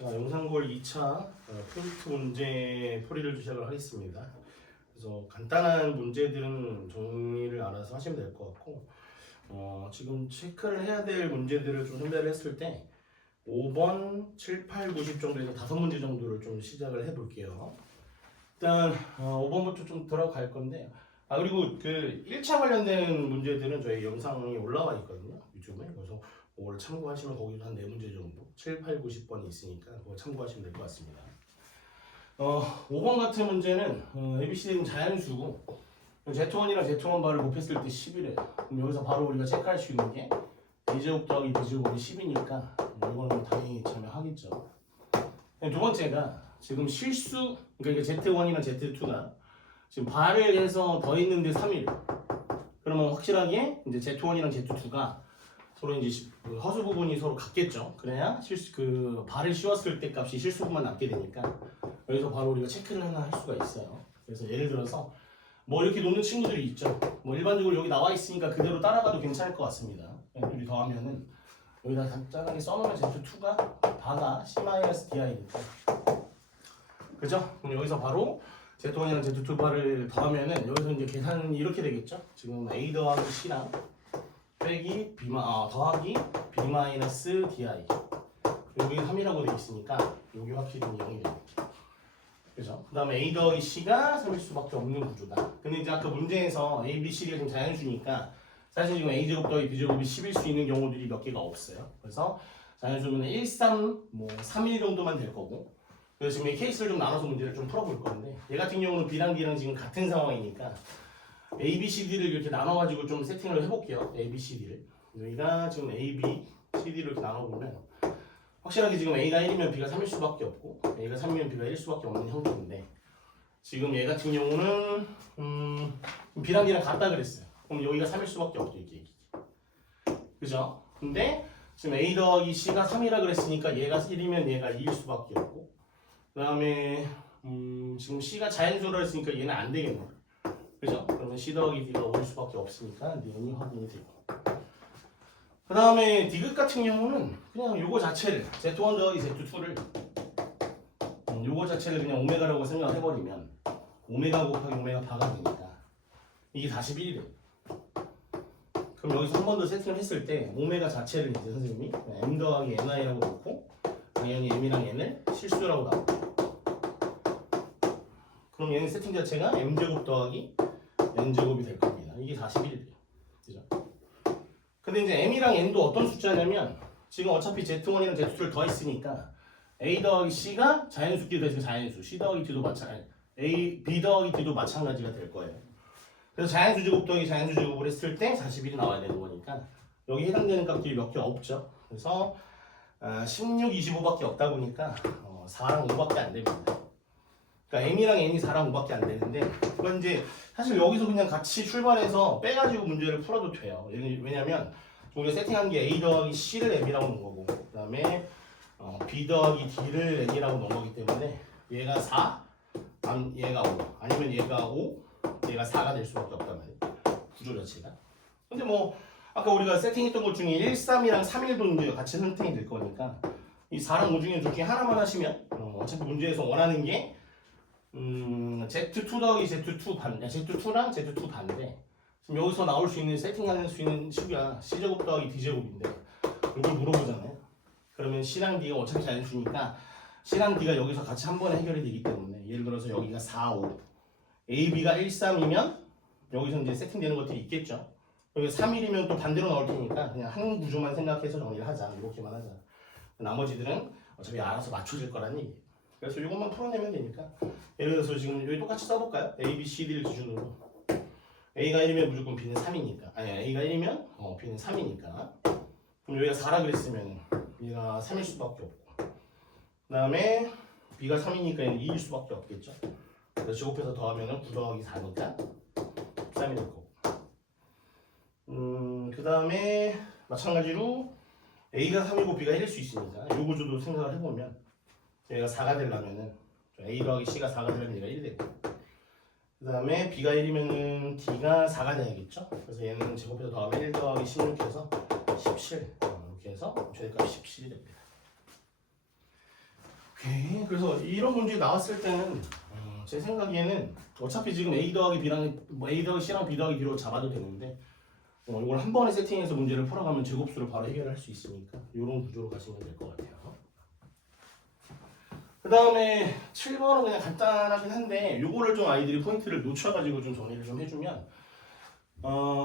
자, 영상골 2차 프로젝트 문제 풀이를 시작을 하겠습니다. 그래서 간단한 문제들은 정리를 알아서 하시면 될 것 같고, 지금 체크를 해야 될 문제들을 좀 선별을 했을 때 5번, 7, 8, 90 정도에서 5문제 정도를 좀 시작을 해볼게요. 일단 5번부터 좀 들어갈 건데, 그리고 그 1차 관련된 문제들은 저희 영상이 올라와 있거든요, 유튜브에. 그래서 그걸 참고하시면 거기도 한 4문제 정도, 7, 8, 90번이 있으니까 그거 참고하시면 될 것 같습니다. 5번 같은 문제는 ABCD는 자연수고 Z1이랑 Z1 바를 곱했을 때 10이래. 그럼 여기서 바로 우리가 체크할 수 있는 게 A제곱 더하기 B제곱이 10이니까 이거는 당연히 참여하겠죠. 두 번째가 지금 실수, 그러니까 Z1이랑 Z2가 지금 발을 해서 더 있는데 3일. 그러면 확실하게 이제 Z1이랑 Z2가 서로 이제 허수 부분이 서로 같겠죠. 그래야 실수 그 발을 씌웠을 때 값이 실수분만 남게 되니까 여기서 바로 우리가 체크를 하나 할 수가 있어요. 그래서 예를 들어서 뭐 이렇게 놓는 친구들이 있죠. 뭐 일반적으로 여기 나와 있으니까 그대로 따라가도 괜찮을 것 같습니다. 둘이 더하면은 여기다 간단하게 써놓으면 Z2가 다가 C-DI니까 그죠? 그럼 여기서 바로 Z1이랑 Z2 바를 더하면은 여기서 이제 계산이 이렇게 되겠죠? 지금 A 더하기 C랑 빼기 더하기 B-DI 여기 3이라고 되어 있으니까 여기 확실히 0이 됩니다. 그죠? 그 다음에 A 더하기 C가 3일 수밖에 없는 구조다. 근데 이제 아까 문제에서 A, B, C가 지금 자연수니까 사실 지금 A제곱 더하기 B제곱이 10일 수 있는 경우들이 몇 개가 없어요. 그래서 자연수는 1, 3, 3일 정도만 될 거고, 그래서 지금 이 케이스를 좀 나눠서 문제를 좀 풀어볼 건데, 얘 같은 경우는 B랑 D랑 지금 같은 상황이니까 A, B, C, D를 이렇게 나눠가지고 좀 세팅을 해볼게요. A, B, C, D를. 여기가 지금 A, B, C, D를 이렇게 나눠보면 확실하게 지금 A가 1이면 B가 3일 수밖에 없고 A가 3이면 B가 1일 수밖에 없는 형태인데, 지금 얘 같은 경우는 B랑 D랑 같다 그랬어요. 그럼 여기가 3일 수밖에 없죠, 이게. 그죠? 근데 지금 A 더하기 C가 3이라 그랬으니까 얘가 1이면 얘가 2일 수밖에 없고, 그 다음에 지금 C가 자연수라 했으니까 얘는 안 되겠네. 그죠? 그러면 C 더하기 D가 5일 수밖에 없으니까 내용이 확인이 되고, 그 다음에 D극 같은 경우는 그냥 요거 자체를 Z1 더하기 Z2를 요거 자체를 그냥 오메가라고 생각해버리면 오메가 곱하기 오메가 바가 되니까 이게 41이래요. 그럼 여기서 한 번 더 세팅을 했을 때 오메가 자체를 이제 선생님이 M 더하기 NI라고 놓고 당연히 M이랑 N을 실수라고 나오고, 그럼 얘는 세팅 자체가 M제곱 더하기 N제곱이 될 겁니다. 이게 41이래요. 그죠? 근데 이제 M이랑 N도 어떤 숫자냐면 지금 어차피 Z1이랑 Z2를 더했으니까 A 더하기 C가 자연수끼리 더해서 자연수, C 더하기 D도 B 더하기 D도 마찬가지가 될 거예요. 그래서 자연수 제곱 더하기 자연수 제곱을 했을 때 41이 나와야 되는 거니까 여기 해당되는 값들이 몇 개 없죠. 그래서 16, 25밖에 없다 보니까 4랑 5밖에 안 됩니다. 그러니까 M이랑 N이 4랑 5밖에 안 되는데, 그건 이제 사실 여기서 그냥 같이 출발해서 빼가지고 문제를 풀어도 돼요. 왜냐면 우리가 세팅한 게 A 더하기 C를 M이라고 놓은 거고, 그 다음에 B 더하기 D를 N이라고 놓은 거기 때문에 얘가 4, 얘가 5, 아니면 얘가 5, 얘가 4가 될 수밖에 없단 말이에요, 구조 자체가. 근데 뭐 아까 우리가 세팅했던 것 중에 1, 3이랑 3일도 이제 같이 선택이 될 거니까 이 4랑 5 중에 둘 중에 하나만 하시면 어차피 문제에서 원하는 게 Z2 더하기 Z2 반대, Z2랑 Z2 반대. 지금 여기서 나올 수 있는 세팅할 수 있는 식이야 C제곱 더하기 D제곱인데 이걸 물어보잖아요. 그러면 C랑 D가 어차피 자연수니까 C랑 D가 여기서 같이 한 번에 해결이 되기 때문에 예를 들어서 여기가 4, 5 A, B가 1, 3이면 여기서 이제 세팅되는 것들이 있겠죠. 여기 3, 1이면 또 반대로 나올 테니까 그냥 한 구조만 생각해서 정리를 하자, 이렇게만 하자. 나머지들은 어차피 알아서 맞춰질 거란 얘기예요. 그래서 이것만 풀어내면 되니까 예를 들어서 지금 여기 똑같이 써볼까요? A, B, C, D를 기준으로 A가 1이면 무조건 B는 3이니까, 아니 A가 1이면 B는 3이니까, 그럼 여기가 4라 그랬으면 얘가 3일 수밖에 없고, 그 다음에 B가 3이니까 얘는 2일 수밖에 없겠죠. 그래서 제곱해서 더하면 9 더하기 4니까 13이 될 거고, 그 다음에 마찬가지로 A가 3이고 B가 1일 수 있으니까 이 구조도 생각을 해보면 얘가 4가 되려면은 A 더하기 C가 4가 되려면 얘가 1이 되고, 그 다음에 B가 1이면은 D가 4가 돼야겠죠. 그래서 얘는 제곱해서 더하면 1 더하기 16해서 17 이렇게 해서 최대값 17이 됩니다. 오케이. 그래서 이런 문제 나왔을 때는 제 생각에는 어차피 지금 A 더하기 B랑 A 더하기 C랑 B 더하기 B로 잡아도 되는데 이걸 한 번에 세팅해서 문제를 풀어가면 제곱수를 바로 해결할 수 있으니까 이런 구조로 가시면 될 것 같아요. 그 다음에 7번은 그냥 간단하긴 한데 요거를 좀 아이들이 포인트를 놓쳐가지고 좀 정리를 좀 해주면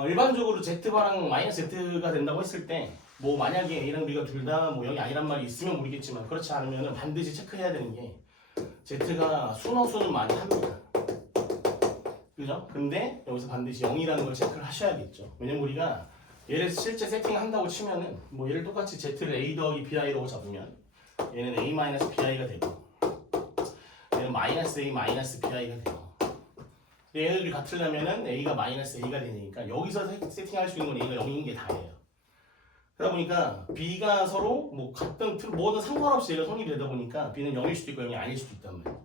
일반적으로 Z바랑 마이너스 Z가 된다고 했을 때 뭐 만약에 A랑 B가 둘 다 뭐 여기 아니란 말이 있으면 모르겠지만 그렇지 않으면 반드시 체크해야 되는 게 Z가 순허수는 많이 합니다. 그죠? 근데 여기서 반드시 0이라는 걸 체크를 하셔야겠죠. 왜냐면 우리가 얘를 실제 세팅한다고 치면은 뭐 얘를 똑같이 Z를 A 더하기 BI라고 잡으면 얘는 A 마이너스 BI가 되고 얘는 마이너스 A 마이너스 BI가 돼요. 얘네들이 같으려면은 A가 마이너스 A가 되니까 여기서 세팅할 수 있는 건 A가 0인 게 다예요. 그러다 보니까 B가 서로 뭐 같은 뭐든 상관없이 얘가 성립이 되다 보니까 B는 0일 수도 있고 0이 아닐 수도 있단 말이에요.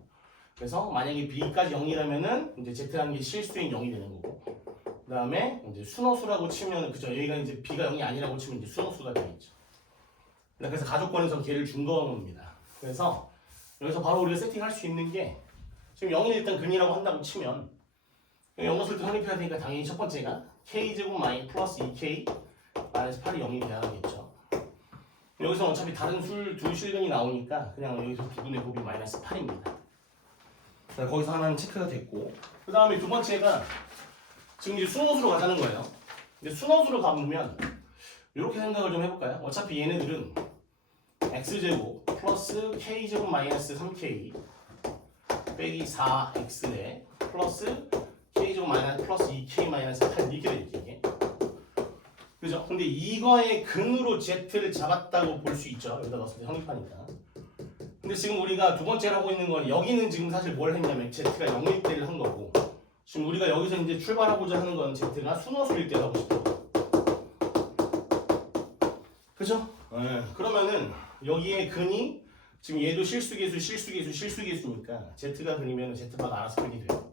그래서 만약에 B까지 0이라면은 이제 Z라는 게 실수인 0이 되는 거고 그 다음에 이제 순허수라고 치면 그죠? 여기가 이제 B가 0이 아니라고 치면 이제 순허수가 되겠죠. 그래서 가족권에서 걔를 준거한 겁니다. 그래서 여기서 바로 우리가 세팅할 수 있는 게 지금 0이 일단 근이라고 한다고 치면 영어술도 성립해야 되니까 당연히 첫 번째가 K제곱 마이 플러스 2K 마이너스 8이 0이 돼야겠죠. 여기서 어차피 다른 두 실근이 나오니까 그냥 여기서 두 분의 곱이 마이너스 8입니다. 거기서 하나는 체크가 됐고 그 다음에 두 번째가 지금 이제 순허수로 가자는 거예요. 근데 순허수로 가보면 이렇게 생각을 좀 해볼까요? 어차피 얘네들은 x제곱 플러스 k제곱 마이너스 3k 빼기 4x네 플러스 k제곱 마이너스 플러스 2k 마이너스 8 이렇게 되죠 이게. 그죠? 근데 이거의 근으로 z를 잡았다고 볼 수 있죠. 여기다 넣었을 때 성립하니까. 근데 지금 우리가 두 번째로 하고 있는 건 여기는 지금 사실 뭘 했냐면 z가 0일 때를 한 거고 지금 우리가 여기서 이제 출발하고자 하는 건 z가 순허수일 때를 하고 싶어요. 그죠? 네. 그러면은 여기에 근이 지금 얘도 실수계수니까 z가 근이면 z바가 알아서 근이 돼요.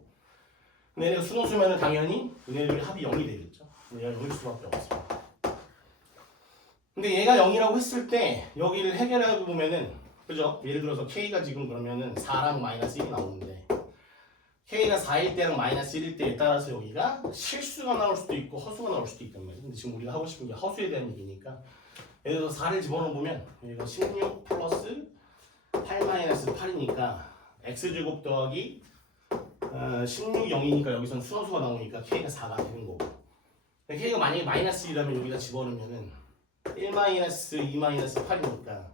근데 얘네가 순허수면은 당연히 얘네들이 합이 0이 되겠죠. 얘가 0일 수밖에 없습니다. 근데 얘가 0이라고 했을 때 여기를 해결해 보면은 그죠? 예를 들어서 K가 지금 그러면은 4랑 마이너스 1이 나오는데 K가 4일 때랑 마이너스 1일 때에 따라서 여기가 실수가 나올 수도 있고 허수가 나올 수도 있단 말이에요. 근데 지금 우리가 하고 싶은 게 허수에 대한 얘기니까 예를 들어서 4를 집어넣어 보면 여기가 16 플러스 8 마이너스 8이니까 X제곱 더하기 16, 0이니까 여기선 순허수가 나오니까 K가 4가 되는 거고 K가 만약에 마이너스 1이라면 여기다 집어넣으면은 1 마이너스 2 마이너스 8이니까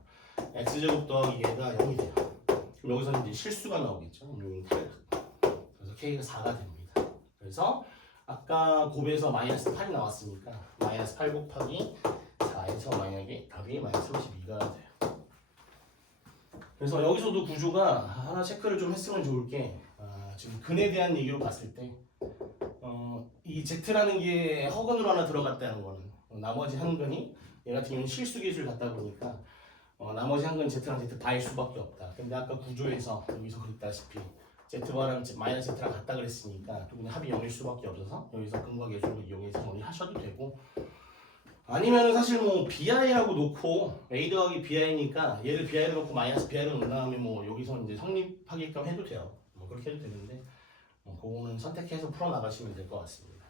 x제곱 더하기 얘가 0이 돼요. 그럼 여기서는 이제 실수가 나오겠죠. 여기는 8. 그래서 k가 4가 됩니다. 그래서 아까 곱에서 마이너스 8이 나왔으니까 마이너스 8 곱하기 4에서 만약에 답이 마이너스 32가 돼요. 그래서 여기서도 구조가 하나 체크를 좀 했으면 좋을 게 지금 근에 대한 얘기로 봤을 때 이 z라는 게 허근으로 하나 들어갔다는 거는 나머지 한 근이 얘 같은 경우는 실수계수를 갖다 보니까 나머지 한 건 z랑 z 바일 수밖에 없다. 근데 아까 구조에서 여기서 그랬다시피 z바랑 마이너스 z랑 같다 그랬으니까 두 분의 합이 0일 수밖에 없어서 여기서 근과 계수를 이용해서 정리하셔도 되고 아니면은 사실 뭐 bi라고 놓고 a 더하기 bi니까 얘를 bi로 놓고 마이너스 bi로 놓은 다음에 뭐 여기서 이제 성립하게끔 해도 돼요. 뭐 그렇게 해도 되는데 그거는 선택해서 풀어 나가시면 될 것 같습니다.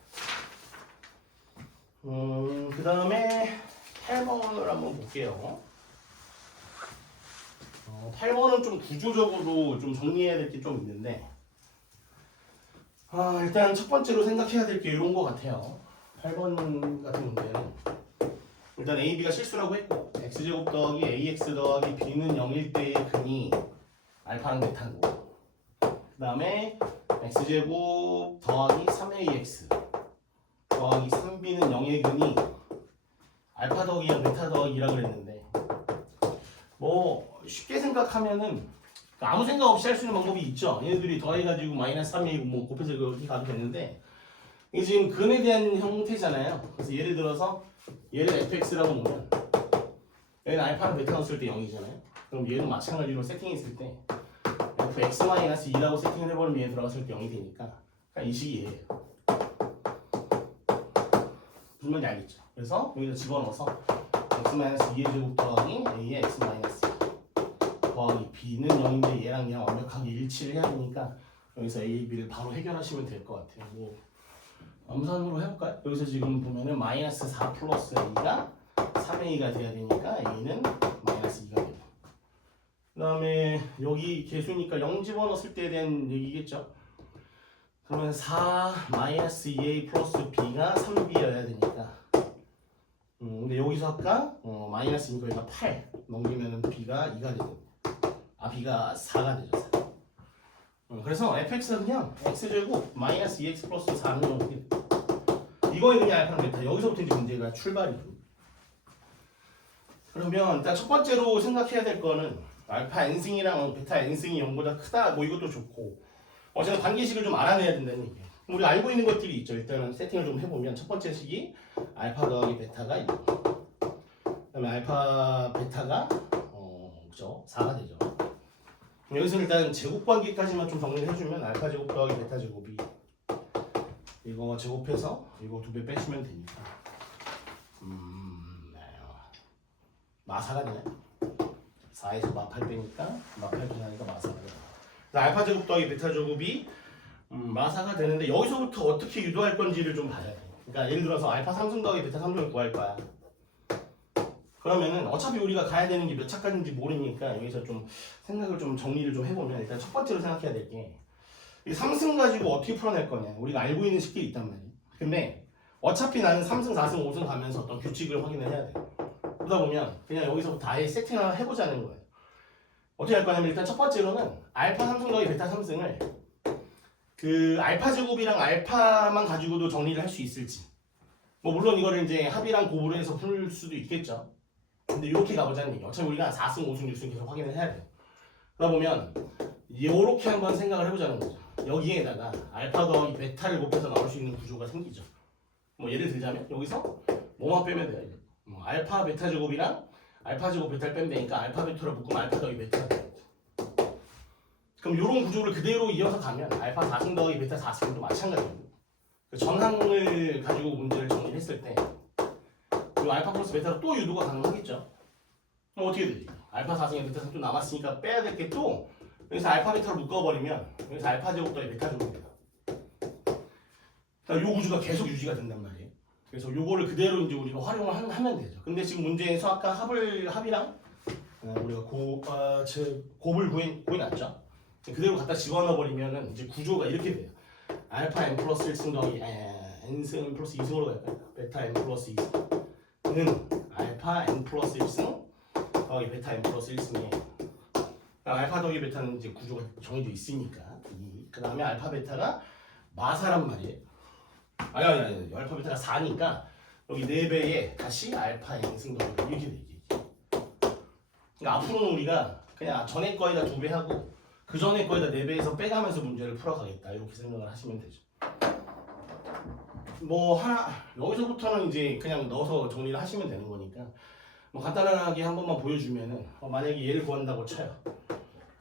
그 다음에 8번을 한번 볼게요. 8번은 좀 구조적으로 좀 정리해야 될 게 좀 있는데 일단 첫 번째로 생각해야 될 게 이런 거 같아요. 8번 같은 문제는 일단 A, B가 실수라고 했고 X제곱 더하기 AX 더하기 B는 0일 때의 근이 알파랑 베타인 거고 그 다음에 X제곱 더하기 3AX 더하기 3B는 0의 근이 알파 더하기랑 베타 더하기라고 그랬는데 뭐 쉽게 생각하면은 아무 생각 없이 할 수 있는 방법이 있죠. 얘네들이 더해가지고 마이너스 3이고 뭐 곱해서 이렇게 가도 되는데 이게 지금 근에 대한 형태잖아요. 그래서 예를 들어서 얘를 fx라고 놓으면 얘는 알파랑 베타 넣었을 때 0이잖아요. 그럼 얘도 마찬가지로 세팅했을 때 fx-2라고 세팅을 해버리면 얘 들어갔을 때 0이 되니까 그러니까 이 식이 얘예요. 무슨 말인지 알겠죠? 그래서 여기다 집어넣어서 x-2의 제곱 더하기 a의 x-2 더하기 더하기 b는 0인데 얘랑 얘랑 완벽하게 일치를 해야 되니까 여기서 a, b를 바로 해결하시면 될 것 같아요. 뭐 암산으로 해볼까요? 여기서 지금 보면은 마이너스 4 플러스 a가 3a가 돼야 되니까 a는 마이너스 2가 돼요. 그 다음에 여기 개수니까 0 집어넣었을 때에 대한 얘기겠죠? 그러면 4 마이너스 2a 플러스 b가 3b여야 되니까 근데 여기서 아까 마이너스니까 여기가 8 넘기면 b가 2가 되고 b가 4가 되죠. 4. 그래서 fx는 그냥 x제곱 마이너스 2x 플러스 4는 이거에 그냥 알파는 베타. 여기서부터 이제 문제가 출발이죠. 그러면 일단 첫 번째로 생각해야 될 거는 알파 n승이랑 베타 n승이 0보다 크다 뭐 이것도 좋고 어쨌든 관계식을 좀 알아내야 된다는 얘기예요. 우리가 알고 있는 것들이 있죠. 일단은 세팅을 좀 해보면 첫 번째 식이 알파 더하기 베타가 2, 그다음에 알파 베타가 그죠? 4가 되죠. 여기서 일단 제곱 관계까지만 좀 정리를 해주면 알파 제곱 더하기 베타 제곱이 이거 제곱해서 이거 2배 빼시면 되니까 마사가 되네. 4에서 마8 빼니까 마8 분하니까 마사가 되네. 알파 제곱 더하기 베타 제곱이 마사가 되는데 여기서부터 어떻게 유도할 건지를 좀 봐야 돼. 그러니까 예를 들어서 알파 3승 더하기 베타 3승을 구할 거야. 그러면은 어차피 우리가 가야 되는 게 몇 차까지인지 모르니까 여기서 좀 생각을 좀 정리를 좀 해보면 일단 첫 번째로 생각해야 될 게 이 3승 가지고 어떻게 풀어낼 거냐. 우리가 알고 있는 식들이 있단 말이야. 근데 어차피 나는 3승, 4승, 5승 가면서 어떤 규칙을 확인을 해야 돼. 그러다 보면 그냥 여기서부터 아예 세팅을 해보자는 거예요. 어떻게 할 거냐면 일단 첫 번째로는 알파 3승 더하기 베타 3승을 그 알파 제곱이랑 알파만 가지고도 정리를 할 수 있을지 뭐 물론 이거를 이제 합이랑 곱으로 해서 풀 수도 있겠죠. 근데 이렇게 가보자는 얘기. 어차피 우리가 4승, 5승, 6승 계속 확인을 해야 돼요. 그러다 보면 이렇게 한번 생각을 해보자는 거죠. 여기에다가 알파 더하기 베타를 곱해서 나올 수 있는 구조가 생기죠. 뭐 예를 들자면 여기서 뭐만 빼면 돼요. 알파 베타 제곱이랑 알파 제곱 베타를 빼면 되니까 알파 베타를 묶으면 알파 더하기 베타가 돼요. 그럼 이런 구조를 그대로 이어서 가면 알파 4승 더하기 베타 4승도 마찬가지고 전항을 가지고 문제를 정리를 했을 때 이 알파 플러스 베타로 또 유도가 가능하겠죠. 그럼 어떻게 되지? 알파 4승에 베타 3도 남았으니까 빼야 될 게 또 여기서 알파 베타를 묶어버리면 여기서 알파 제곱 더하기 베타 제곱이 돼요. 그러니까 이 구조가 계속 유지가 된단 말이에요. 그래서 요거를 그대로 이제 우리가 활용을 하면 되죠. 근데 지금 문제에서 아까 합이랑 우리가 곱을 구해놨죠. 그대로 갖다 집어넣어 버리면은 이제 구조가 이렇게 돼요. 알파 n 플러스 1승 더하기 n승 플러스 2승으로 갈까요? 베타 n 플러스 2승은 알파 n 플러스 1승 더하기 베타 n 플러스 1승에 알파 더하기 베타는 이제 구조가 정해져 있으니까 그 다음에 알파 베타가 마사란 말이에요. 아니 알파 베타가 4니까 여기 4배에 다시 알파 n승 더하기 이렇게 되지. 그러니까 앞으로는 우리가 그냥 전에 거에다 2배 하고 그 전에 거에다 4배에서 빼가면서 문제를 풀어가겠다 이렇게 생각을 하시면 되죠. 뭐 여기서부터는 이제 그냥 넣어서 정리를 하시면 되는 거니까 뭐 간단하게 한 번만 보여주면은 만약에 얘를 구한다고 쳐요.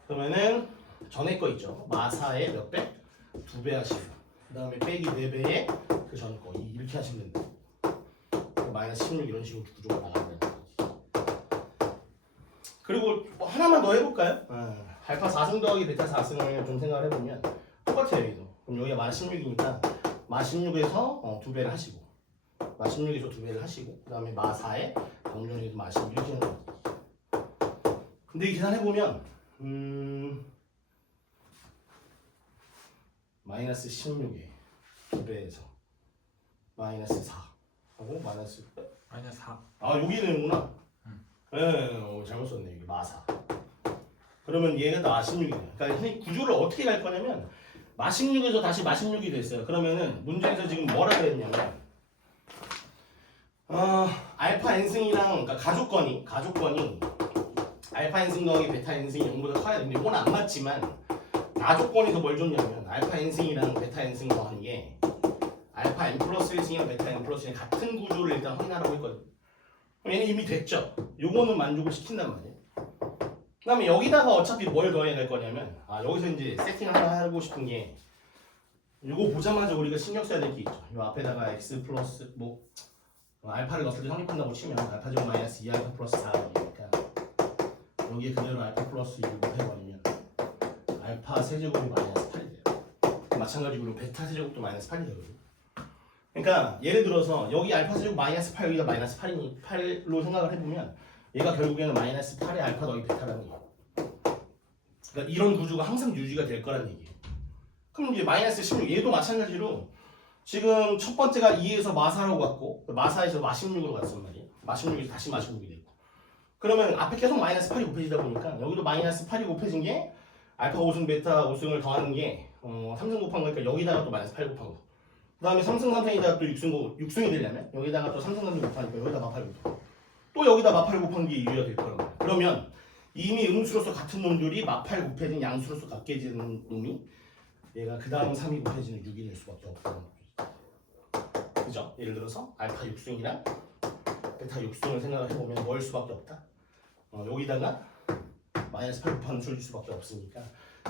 그러면은 전에 거 있죠. 마사의 몇 배? 2배 하시고 그 다음에 빼기 4배에 그 전 거 이렇게 하시면 된다. 마이너스 16 이런 식으로 구조가 나간다는 거지. 그리고 뭐 하나만 더 해볼까요? 알파 4승 더하기 베타 4승을 좀 생각을 해보면 똑같아요. 여기도. 그럼 여기가 마 16이니까 마 16에서 2배를 하시고 마 16에서 2배를 하시고 그 다음에 마 4에 당연히 마 16 이렇게 하는 거지. 근데 이 계산해보면 마이너스 16에 2배에서 마이너스 4 하고 마이너스 4. 여기 되는구나. 잘못 썼네. 여기 마4. 그러면 얘가 다 마16이네. 그러니까 구조를 어떻게 갈 거냐면 마16에서 다시 마16이 됐어요. 그러면은 문제에서 지금 뭐라고 했냐면 알파 n승이랑 그러니까 가족권이 알파 n승 더하기 베타 n승이 0보다 커야 되는데 이건 안 맞지만 나조건에서 뭘 줬냐면 알파 n승이랑 베타 n승 더하는 게 알파 n 플러스 1승이랑 베타 n 플러스 1이 같은 구조를 일단 확인하라고 했거든. 그럼 얘는 이미 됐죠. 요거는 만족을 시킨단 말이에요. 그 다음에 여기다가 어차피 뭘 더해야 될 거냐면 여기서 이제 세팅을 하고 싶은 게 요거 보자마자 우리가 신경 써야 될 게 있죠. 요 앞에다가 x 플러스 알파를 넣었을 때 성립한다고 치면 알파 제곱 마이너스 2알파 플러스 4가 되니까 여기에 그대로 알파 플러스 2를 해버리면 알파 세제곱이 마이너스 8이 돼요. 마찬가지로 베타 세제곱도 마이너스 8이 되거든요. 그러니까 예를 들어서 여기 알파 세제곱 마이너스 8 여기가 마이너스 8로 생각을 해보면 얘가 결국에는 마이너스 8의 알파 더하기 베타라는 얘기예요. 그러니까 이런 구조가 항상 유지가 될 거란 얘기예요. 그럼 이제 마이너스 16 얘도 마찬가지로 지금 첫 번째가 2에서 마사라고 갔고 마사에서 마16으로 갔단 말이에요. 마16에서 다시 마16이 됐고 그러면 앞에 계속 마이너스 8이 곱해지다 보니까 여기도 마이너스 8이 곱해진 게 알파 5승 베타 5승을 더하는 게 3승 곱한 거니까 여기다가 또 마이너스 8 곱한 거 그 다음에 3승 3승에다가 또 6승이 되려면 여기다가 또 3승 3승 곱하니까 여기다 마8 곱하고 또 여기다 마8 곱한 게 이유가 될 거란 말이에요. 그러면 이미 음수로서 같은 놈들이 마8 곱해진 양수로서 같게 해지는 놈이 얘가 그 다음 3이 곱해지는 6이 될 수밖에 없다는 거죠. 그죠? 예를 들어서 알파 6승이랑 베타 6승을 생각을 해보면 뭐일 수밖에 없다. 여기다가 마이너스 8 곱하는 수일 수밖에 없으니까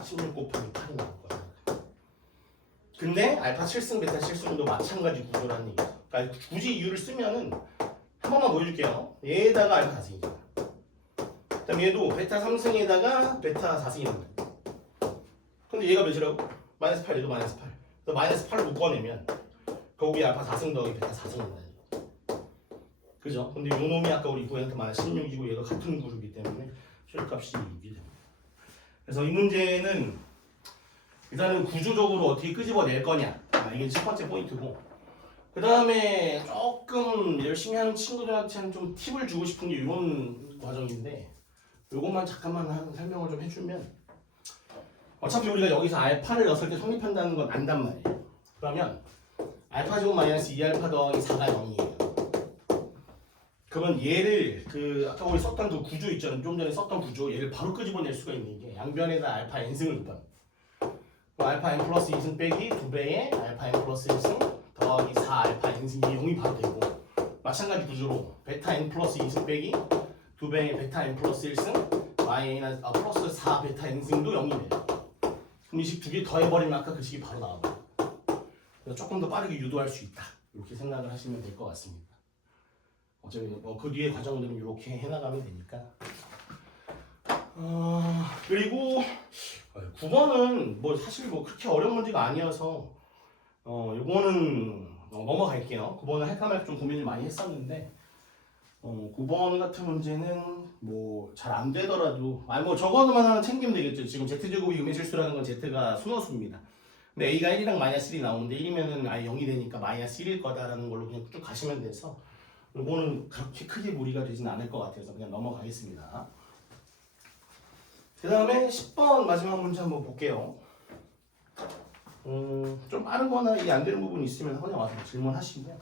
16 곱하기 8이 나올 거야. 근데 알파 7승 베타 7승도 마찬가지 구조라는 얘기죠. 그러니까 굳이 이유를 쓰면은 한 번만 보여줄게요. 얘에다가 알파 4승이잖아. 그 다음에 얘도 베타 3승에다가 베타 4승이란 말이야. 근데 얘가 몇이라고? 마이너스 8, 얘도 마이너스 8. 그래서 마이너스 8을 묶어내면 거기에 알파 4승 더하기 베타 4승이 된다는 얘기죠. 그죠? 근데 요 놈이 아까 우리 구했던 마이너스 16이고 얘가 같은 그룹이기 때문에 최소값이 6이 됩니다. 그래서 이 문제는 일단은 구조적으로 어떻게 끄집어낼 거냐 이게 첫 번째 포인트고 그 다음에 조금 열심히 하는 친구들한테는 좀 팁을 주고 싶은 게 이런 과정인데 요것만 잠깐만 설명을 좀 해주면 어차피 우리가 여기서 알파를 넣었을 때 성립한다는 건 안단 말이에요. 그러면 알파 제곱 마이너스 2알파 더하기 4가 0이에요. 그러면 얘를 아까 우리 썼던 그 구조 있잖아요. 좀 전에 썼던 구조 얘를 바로 끄집어낼 수가 있는 게 양변에다 알파 n승을 곱하면 알파 n 플러스 2승 빼기 2배의 알파 n 플러스 1승 더하기 4 알파 n승이 0이 바로 되고 마찬가지 구조로 베타 n 플러스 2승 빼기 2배의 베타 n 플러스 1승 플러스 4 베타 n승도 0이 돼요. 그럼 이 식 두 개 더해버리면 아까 그 식이 바로 나와버려요. 그래서 조금 더 빠르게 유도할 수 있다 이렇게 생각을 하시면 될 것 같습니다. 어차피 그 뒤에 과정들은 이렇게 해나가면 되니까 그리고 9번은 뭐 사실 뭐 그렇게 어려운 문제가 아니어서 요거는 넘어갈게요. 9번은 할까 말까 좀 고민을 많이 했었는데 9번 같은 문제는 뭐 잘 안 되더라도 뭐 저거만 하나 챙기면 되겠죠. 지금 z제곱이 음의 실수라는 건 z가 순허수입니다. 근데 a가 1이랑 마이너스 1이 나오는데 1이면은 아예 0이 되니까 마이너스 1일 거다라는 걸로 그냥 쭉 가시면 돼서 요거는 그렇게 크게 무리가 되진 않을 것 같아서 그냥 넘어가겠습니다. 그 다음에 10번 마지막 문제 한번 볼게요. 좀 빠른 거나 이게 안 되는 부분이 있으면 그냥 와서 질문하시면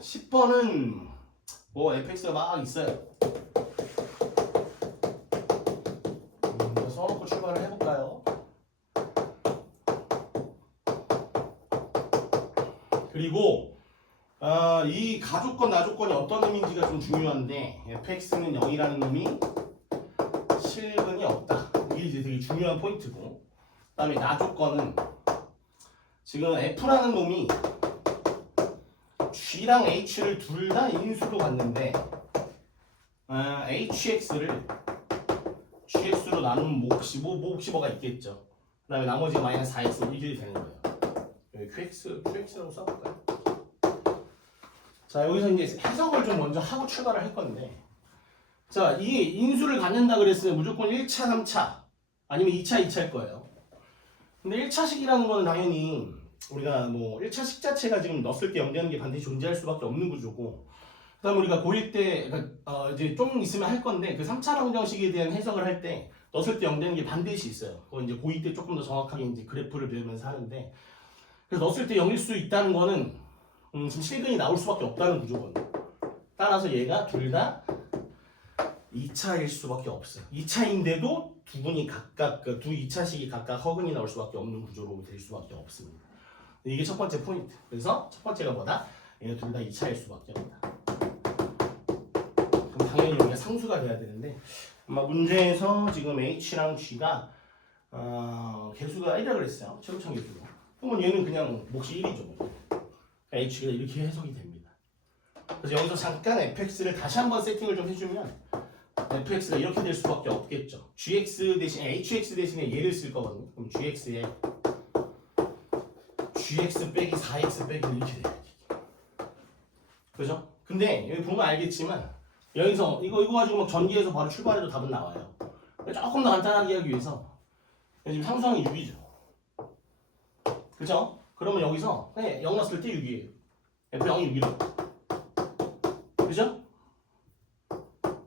10번은 뭐 fx가 막 있어요. 써놓고 출발을 해볼까요? 그리고 이 가조건, 나조건이 어떤 의미인지가 좀 중요한데 fx는 0이라는 놈이 실근이 없다. 이게 이제 되게 중요한 포인트고 그 다음에 나조건은 지금 f라는 놈이 g랑 h를 둘 다 인수로 갔는데 hx를 gx로 나누면 몫이 뭐가 있겠죠. 그 다음에 나머지 마이너스 4x 이렇게 되는 거예요. 여기 qx라고 써볼까요? 자 여기서 이제 해석을 좀 먼저 하고 출발을 할 건데 자 이게 인수를 갖는다 그랬으면 무조건 1차, 3차 아니면 2차, 2차일 거예요. 근데 1차식이라는 거는 당연히 우리가 뭐 1차식 자체가 지금 넣었을 때 0 되는 게 반드시 존재할 수밖에 없는 구조고 그 다음에 우리가 고1 때 이제 좀 있으면 할 건데 그 3차 방정식에 대한 해석을 할 때 넣었을 때 0 되는 게 반드시 있어요. 그거 이제 고2 때 조금 더 정확하게 이제 그래프를 배우면서 하는데 그래서 넣었을 때 0일 수 있다는 거는 지금 실근이 나올 수밖에 없다는 구조거든요. 따라서 얘가 둘 다 2차일 수밖에 없어요. 2차인데도 두 분이 각각 두 2차식이 각각 허근이 나올 수밖에 없는 구조로 될 수밖에 없습니다. 이게 첫 번째 포인트. 그래서 첫 번째가 뭐다? 얘가 둘 다 2차일 수밖에 없다. 그럼 당연히 여기가 상수가 돼야 되는데 아마 문제에서 지금 h랑 g가 개수가 1이라 그랬어요. 최고창 개수가. 그러면 얘는 그냥 몫이 1이죠. h가 이렇게 해석이 됩니다. 그래서 여기서 잠깐 fx를 다시 한번 세팅을 좀 해주면 fx가 이렇게 될 수밖에 없겠죠. gx 대신에 hx 대신에 얘를 쓸 거거든요. 그럼 gx에 gx 빼기 4x 빼기 이렇게 돼요. 그죠? 근데 여기 보면 알겠지만 여기서 이거 가지고 막 전개해서 바로 출발해도 답은 나와요. 조금 더 간단하게 하기 위해서 지금 상수항이 6이죠. 그죠? 그러면 여기서 0 넣었을 때 6이에요. f0이 6이라고. 그죠?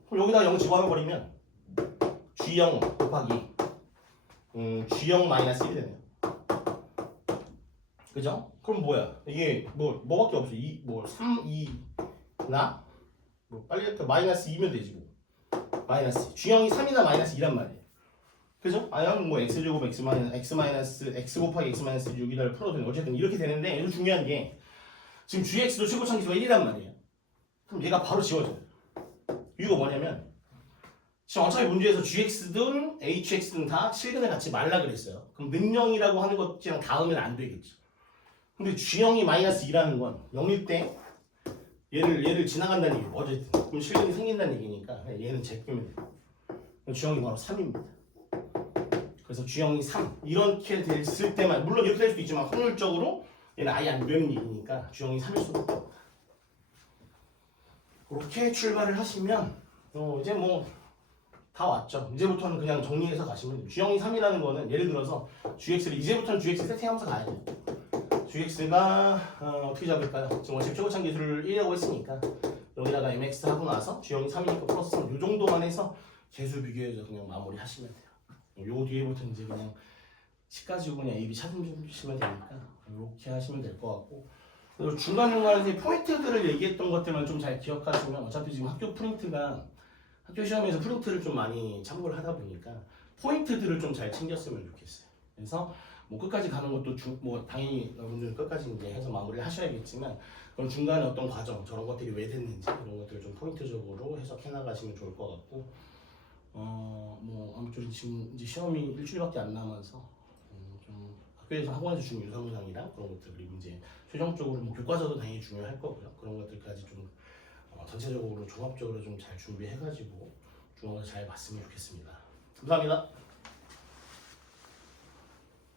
그럼 여기다 0 집어넣어버리면 g0 곱하기 g0 마이너스 1이 되네요. 그죠? 그럼 뭐야? 이게 뭐밖에 없어. 3, 2나 빨리 할까? 마이너스 2면 되지 뭐. 마이너스 g0이 3이나 마이너스 2란 말이에요. 그죠? 아니면 x제곱 x 곱하기 x 마이너스 6이라를 풀어도 되는 어쨌든 이렇게 되는데 여기서 중요한 게 지금 gx도 최고차기수가 1이란 말이에요. 그럼 얘가 바로 지워져요. 이유가 뭐냐면 지금 어차피 문제에서 gx든 hx든 다 실근을 갖지 말라 그랬어요. 그럼 능령이라고 하는 것이랑 닿으면 안 되겠죠. 근데 g0이 마이너스 2라는 건 0일 때 얘를 지나간다는 얘기예요. 어쨌든 그럼 실근이 생긴다는 얘기니까 얘는 제끼면 돼요. g0이 바로 3입니다. 그래서 g0이 3 이렇게 됐을 때만 물론 이렇게 될 수도 있지만 확률적으로 얘는 아예 안 되는 얘기니까 g0이 3일 수밖에 없다. 그렇게 출발을 하시면 이제 뭐 다 왔죠. 이제부터는 그냥 정리해서 가시면 돼요. g0이 3이라는 거는 예를 들어서 gx를 이제부터는 gx 세팅하면서 가야 돼요. gx가 어떻게 잡을까요? 지금 원칙 최고참 계수를 1이라고 했으니까 여기다가 mx 하고 나서 g0이 3이니까 플러스 3 이 정도만 해서 계수 비교해서 그냥 마무리 하시면 돼요. 요 뒤에부터 이제 그냥 10가지고 그냥 a, b 찾으시면 되니까 이렇게 하시면 될 것 같고 그리고 중간중간에 포인트들을 얘기했던 것들만 좀 잘 기억하시면 어차피 지금 학교 시험에서 프린트를 좀 많이 참고를 하다 보니까 포인트들을 좀 잘 챙겼으면 좋겠어요. 그래서 뭐 끝까지 가는 것도 뭐 당연히 여러분들 끝까지 이제 해서 마무리를 하셔야겠지만 그럼 중간에 어떤 과정 저런 것들이 왜 됐는지 이런 것들을 좀 포인트적으로 해석해 나가시면 좋을 것 같고 뭐 아무튼 지금 이제 시험이 일주일밖에 안 남아서 좀 학교에서 학원에서 주는 유사문항이랑 그런 것들 그리고 이제 최종적으로 뭐 교과서도 당연히 중요할 거고요. 그런 것들까지 좀 전체적으로 종합적으로 좀 잘 준비해가지고 중간에 잘 봤으면 좋겠습니다. 감사합니다.